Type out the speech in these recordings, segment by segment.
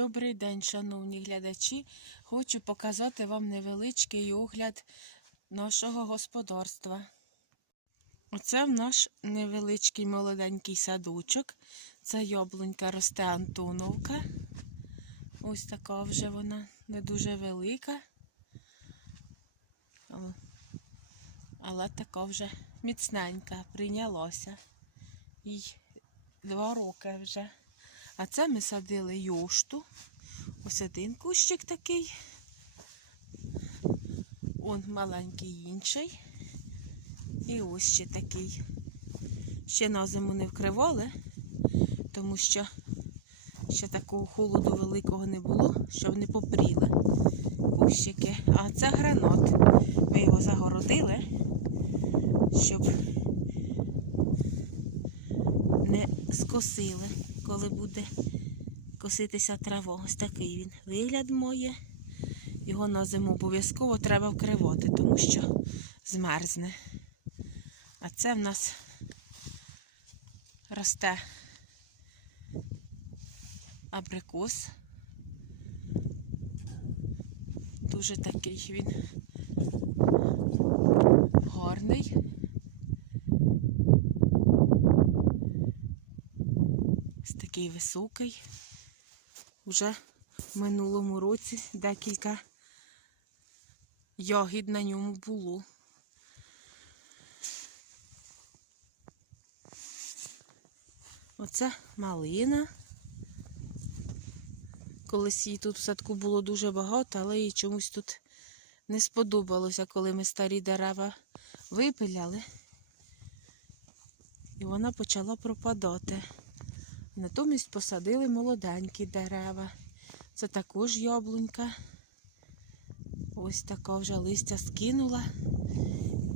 Добрий день, шановні глядачі. Хочу показати вам невеличкий огляд нашого господарства. Оце в наш невеличкий молоденький садочок. Це яблунька росте Антоновка. Ось така вже вона не дуже велика. Але- така вже міцненька, прийнялася. Їй два роки вже. А це ми садили йошту. Ось один кущик такий. Он маленький інший. І ось ще такий. Ще на зиму не вкривали, тому що ще такого холоду великого не було, щоб не попріли кущики. А це гранат. Ми його загородили, щоб не скосили, коли буде коситися трава. Ось такий він вигляд моє. Його на зиму обов'язково треба вкривати, тому що змерзне. А це в нас росте абрикос. Дуже такий він гарний. Ось такий високий. Вже в минулому році декілька ягід на ньому було. Оце малина. Колись її тут в садку було дуже багато, але їй чомусь тут не сподобалося, коли ми старі дерева випиляли. І вона почала пропадати. Натомість посадили молоденькі дерева. Це також яблунька. Ось така вже листя скинула.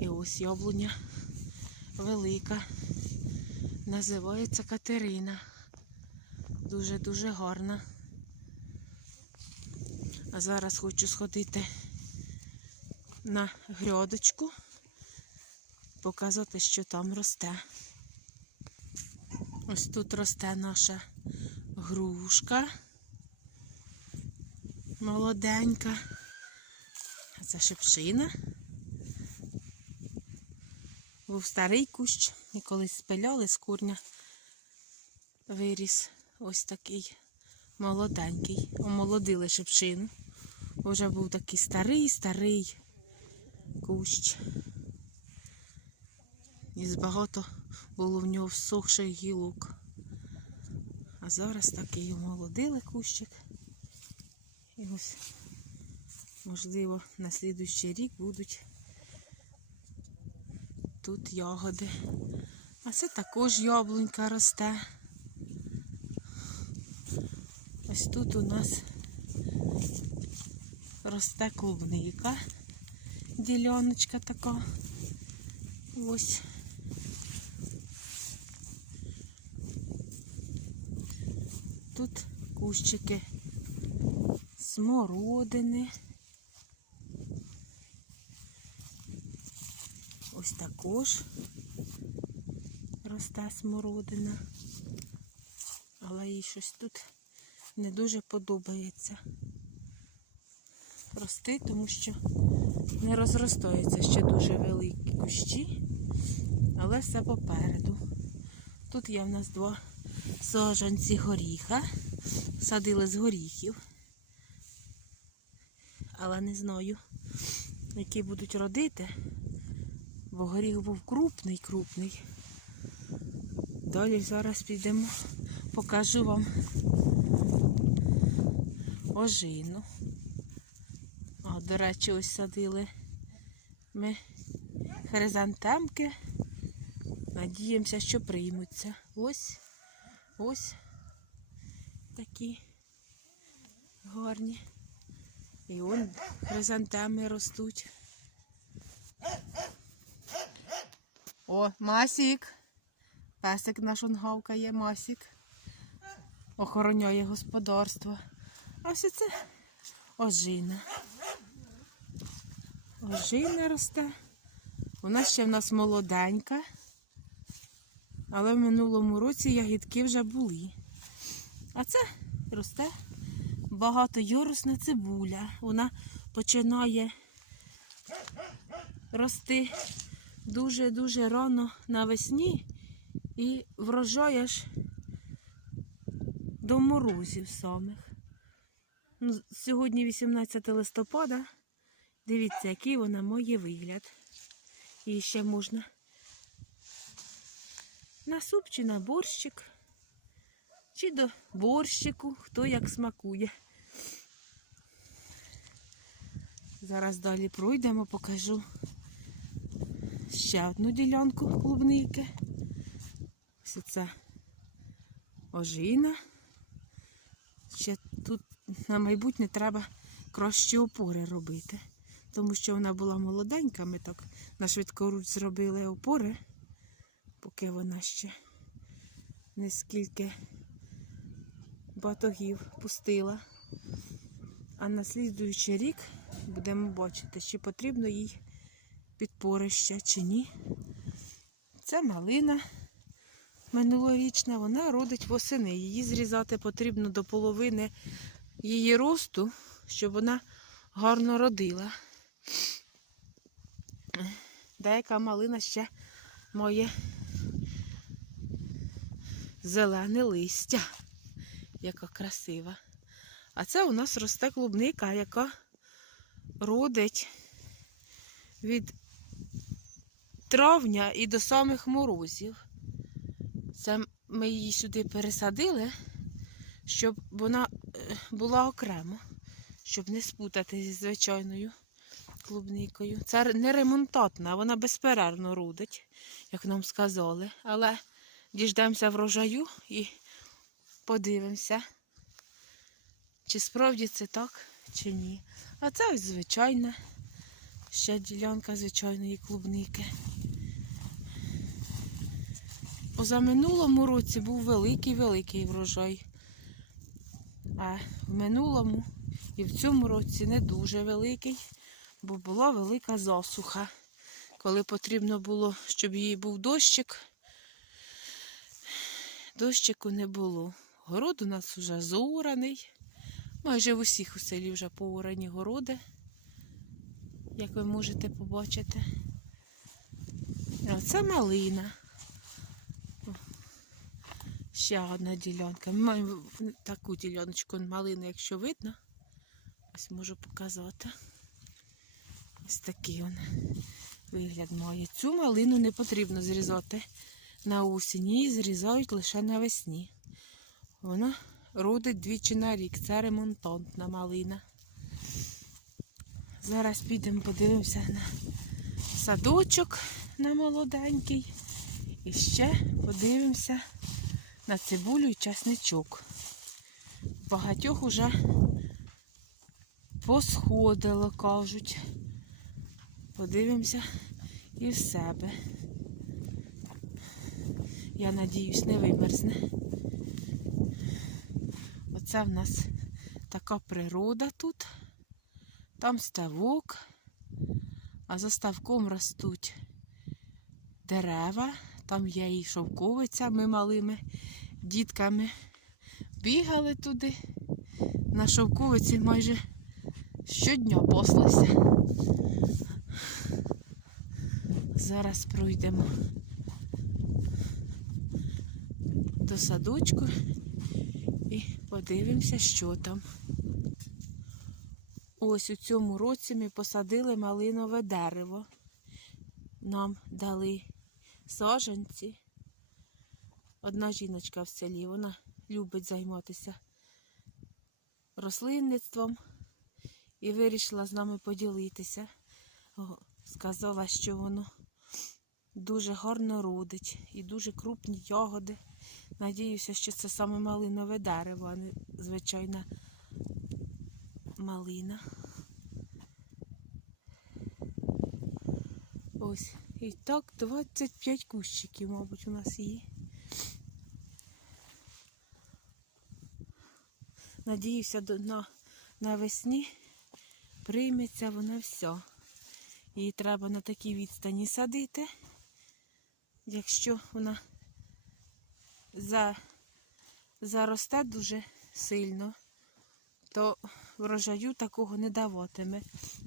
І ось яблуня велика. Називається Катерина. Дуже-дуже гарна. А зараз хочу сходити на грядочку, показати, що там росте. Ось тут росте наша грушка. Молоденька. А це шипшина. Був старий кущ, і колись спиляли з курня. Виріс ось такий молоденький. Омолодили шипшину. Вже був такий старий, старий кущ. І багато було в нього всохших гілок. А зараз такий омолодили кущик. І ось, можливо, на слідуючий рік будуть тут ягоди. А це також яблунька росте. Ось тут у нас росте клубника, діляночка така. Ось. Тут кущики смородини. Ось також росте смородина. Але їй щось тут не дуже подобається рости, тому що не розростаються ще дуже великі кущі, але все попереду. Тут є в нас два саджанці горіха. Садили з горіхів. Але не знаю, які будуть родити, бо горіх був крупний, крупний. Далі зараз підемо, покажу вам ожину. О, до речі, ось садили ми хризантемки. Надіємося, що приймуться. Ось, ось такі гарні. І он хризантеми ростуть. О, Масік. Песик наш он гавкає, Масік. Охороняє господарство. А все це ожина. Ожина росте. Вона ще в нас молоденька. Але в минулому році ягідки вже були. А це росте багатоярусна цибуля. Вона починає рости дуже-дуже рано навесні і врожай аж до морозів самих. Ну, сьогодні 18 листопада. Дивіться, який вона має вигляд. І ще можна на суп чи на борщик, чи до борщику, хто як смакує. Зараз далі пройдемо, покажу ще одну ділянку клубники. Ось це ожина. Ще тут на майбутнє треба кращі опори робити. Тому що вона була молоденька, ми так на швидкоруч зробили опори, поки вона ще не скільки батогів пустила. А на слідуючий рік будемо бачити, чи потрібно їй підпорище чи ні. Це малина минулорічна, вона родить восени. Її зрізати потрібно до половини її росту, щоб вона гарно родила. Деяка малина ще має зелене листя, яка красива. А це у нас росте клубника, яка родить від травня і до самих морозів. Це ми її сюди пересадили, щоб вона е, була окремо, щоб не спутати зі звичайною клубникою. Це не ремонтатна, вона безперервно родить, як нам сказали. Але діждемося врожаю і подивимося, чи справді це так, чи ні. А це ось звичайна, ще ділянка звичайної клубники. За минулому році був великий-великий врожай. А в минулому і в цьому році не дуже великий, бо була велика засуха. Коли потрібно було, щоб їй був дощик, дощику не було. Город у нас вже заораний. Майже в усіх у селі вже поорані городи, як ви можете побачити. А це малина. Ще одна ділянка. Ми маємо таку діляночку малини, якщо видно. Ось можу показати. Ось такий він вигляд має. Цю малину не потрібно зрізати на осінь, її зрізають лише навесні. Вона родить двічі на рік. Це ремонтантна малина. Зараз підемо подивимося на садочок на молоденький. І ще подивимося на цибулю і часничок. Багатьох уже посходило, кажуть. Подивимося і в себе. Я надіюсь, не вимерзне. Оце в нас така природа тут. Там ставок, а за ставком ростуть дерева. Там є і шовковиця, ми малими дітками бігали туди. На шовковиці майже щодня паслися. Зараз пройдемо до садочку подивимося, що там. Ось у цьому році ми посадили малинове дерево. Нам дали саженці. Одна жіночка в селі, вона любить займатися рослинництвом і вирішила з нами поділитися. Сказала, що воно дуже гарно родить і дуже крупні ягоди. Надіюся, що це саме малинове дерево, а не звичайна малина. Ось. І так 25 кущиків, мабуть, у нас є. Надіюся, на, навесні прийметься вона все. Її треба на такій відстані садити. Якщо вона за, заросте дуже сильно, то врожаю такого не даватиме.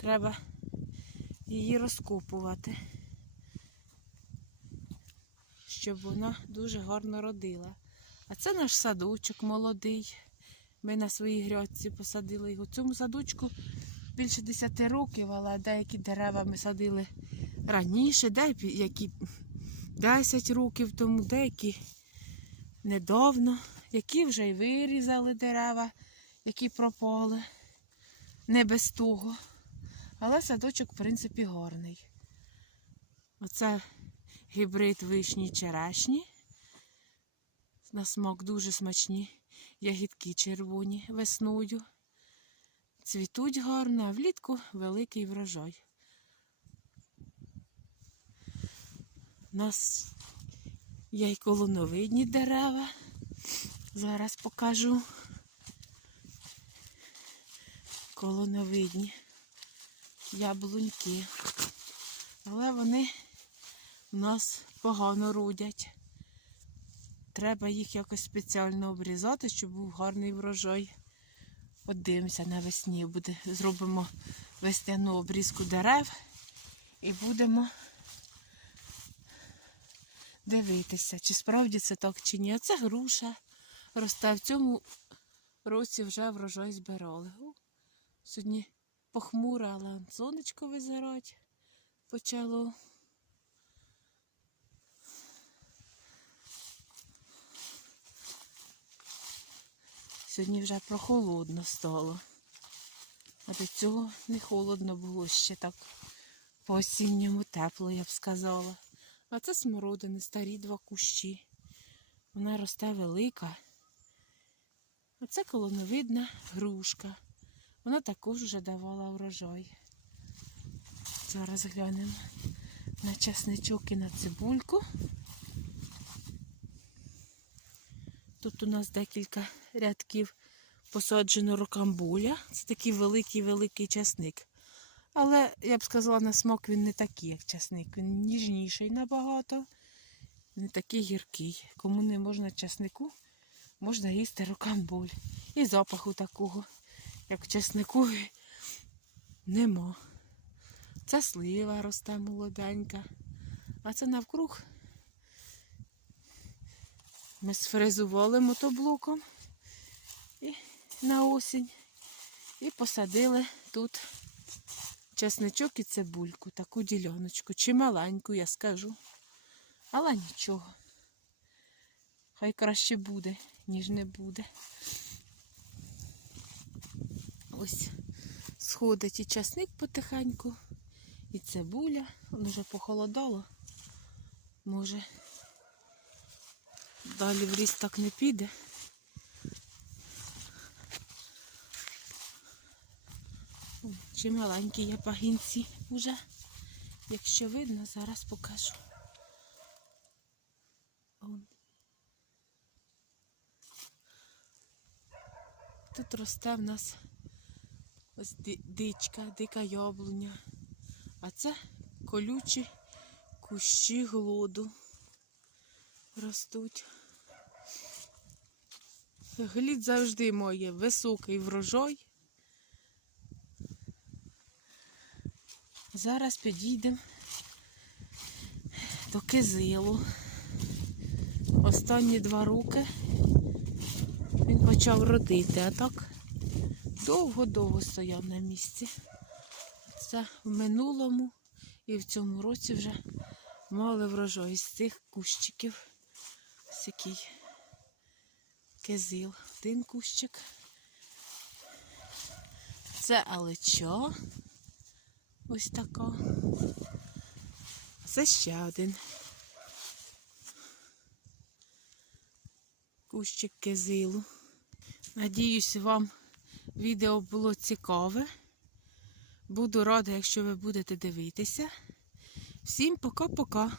Треба її розкопувати, щоб вона дуже гарно родила. А це наш садочок молодий. Ми на своїй грядці посадили його. Цьому садочку більше 10 років, але деякі дерева ми садили раніше, деякі 10 років тому, деякі недавно, які вже й вирізали дерева, які пропали. Не без того. Але садочок, в принципі, гарний. Оце гібрид вишні черешні. На смак дуже смачні. Ягідки червоні весною. Цвітуть гарно, а влітку великий врожай. У нас є й колоновидні дерева. Зараз покажу. Колоновидні яблуньки. Але вони у нас погано родять. Треба їх якось спеціально обрізати, щоб був гарний врожай. От дивимося навесні. Буде, зробимо весняну обрізку дерев і будемо дивитися, чи справді це так, чи ні. Оце груша росте. В цьому році вже врожай збирали. О, Сьогодні похмуро, але сонечко визирать почало. Сьогодні вже прохолодно стало. А до цього не холодно було ще так по осінньому тепло, я б сказала. А це смородини, старі два кущі. Вона росте велика. А це колоновидна грушка. Вона також вже давала врожай. Зараз глянемо на часничок і на цибульку. Тут у нас декілька рядків посаджено рокамбуля. Це такий великий-великий часник. Але я б сказала, на смак він не такий, як часник. Він ніжніший набагато, не такий гіркий. Кому не можна часнику, можна їсти рокамбуль. І запаху такого, як в часнику, нема. Це слива росте молоденька. А це навкруг ми сфрезували мотоблоком і на осінь і посадили тут чесничок і цибульку, таку діляночку. Чи маленьку, я скажу. Але нічого. Хай краще буде, ніж не буде. Ось сходить і часник потихеньку, і цибуля. Воно вже похолодало. Може, далі в ліс так не піде. Чи маленькі є пагінці вже. Якщо видно, зараз покажу. Он. Тут росте в нас ось дичка, дика яблуня. А це колючі кущі глоду ростуть. Глід завжди має високий врожай. Зараз підійдемо до кизилу. Останні два роки він почав родити, а так довго-довго стояв на місці. Це в минулому і в цьому році вже мали врожай з цих кущиків. Ось який кизил. Один кущик. Це алечо. Ось така. Це ще один. Кущик кизилу. Надіюсь, вам відео було цікаве. Буду рада, якщо ви будете дивитися. Всім пока-пока.